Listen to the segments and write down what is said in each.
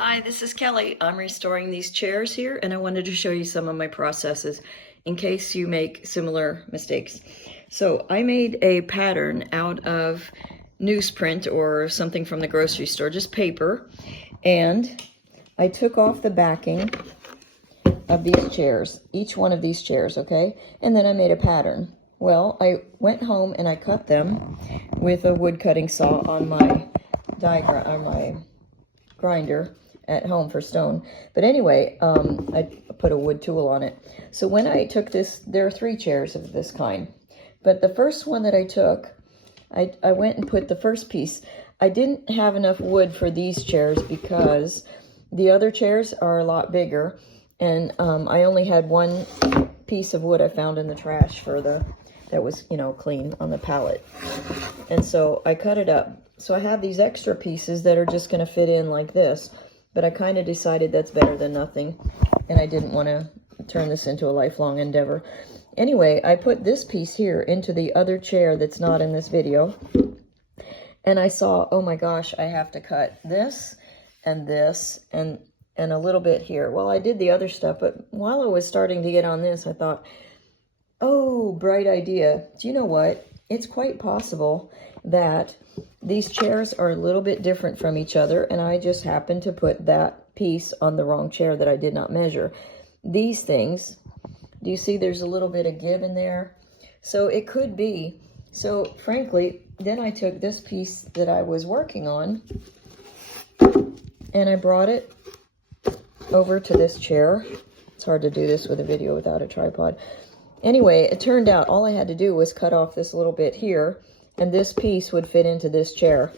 Hi, this is Kelly. I'm restoring these chairs here, and I wanted to show you some of my processes in case you make similar mistakes. So I made a pattern out of newsprint or something from the grocery store, just paper, and I took off the backing of these chairs, each one of these chairs, okay? And then I made a pattern. Well, I went home and I cut them with a wood cutting saw on my grinder at home for stone. But anyway, I put a wood tool on it. So when I took this, there are 3 chairs of this kind. But the first one that I took, I went and put the first piece. I didn't have enough wood for these chairs because the other chairs are a lot bigger. And I only had one piece of wood I found in the trash for that was, clean on the pallet. And so I cut it up. So I have these extra pieces that are just going to fit in like this. But I kind of decided that's better than nothing. And I didn't want to turn this into a lifelong endeavor. Anyway, I put this piece here into the other chair that's not in this video. And I saw, oh my gosh, I have to cut this and a little bit here. Well, I did the other stuff, but while I was starting to get on this, I thought, oh, bright idea. Do you know what? It's quite possible that these chairs are a little bit different from each other, and I just happened to put that piece on the wrong chair that I did not measure. These things, do you see there's a little bit of give in there? So it could be. So frankly, then I took this piece that I was working on, and I brought it over to this chair. It's hard to do this with a video without a tripod. Anyway, it turned out all I had to do was cut off this little bit here, and this piece would fit into this chair.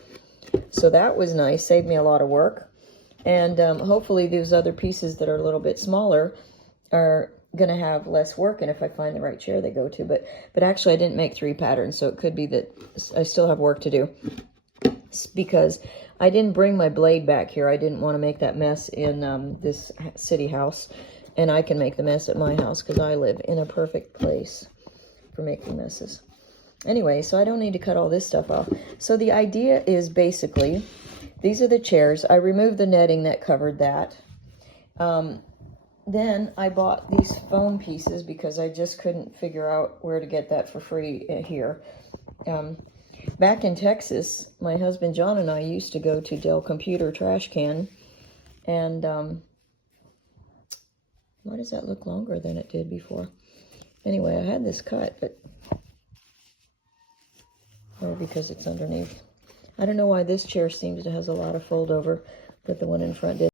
So that was nice, saved me a lot of work. And hopefully these other pieces that are a little bit smaller are going to have less work, and if I find the right chair they go to. But actually I didn't make 3 patterns, so it could be that I still have work to do. Because I didn't bring my blade back here. I didn't want to make that mess in this city house. And I can make the mess at my house because I live in a perfect place for making messes. Anyway, so I don't need to cut all this stuff off. So the idea is basically, these are the chairs. I removed the netting that covered that. Then I bought these foam pieces because I just couldn't figure out where to get that for free here. Back in Texas, my husband John and I used to go to Dell Computer Trash Can, and why does that look longer than it did before? Anyway, I had this cut, but or because it's underneath. I don't know why this chair seems to has a lot of fold over, but the one in front did.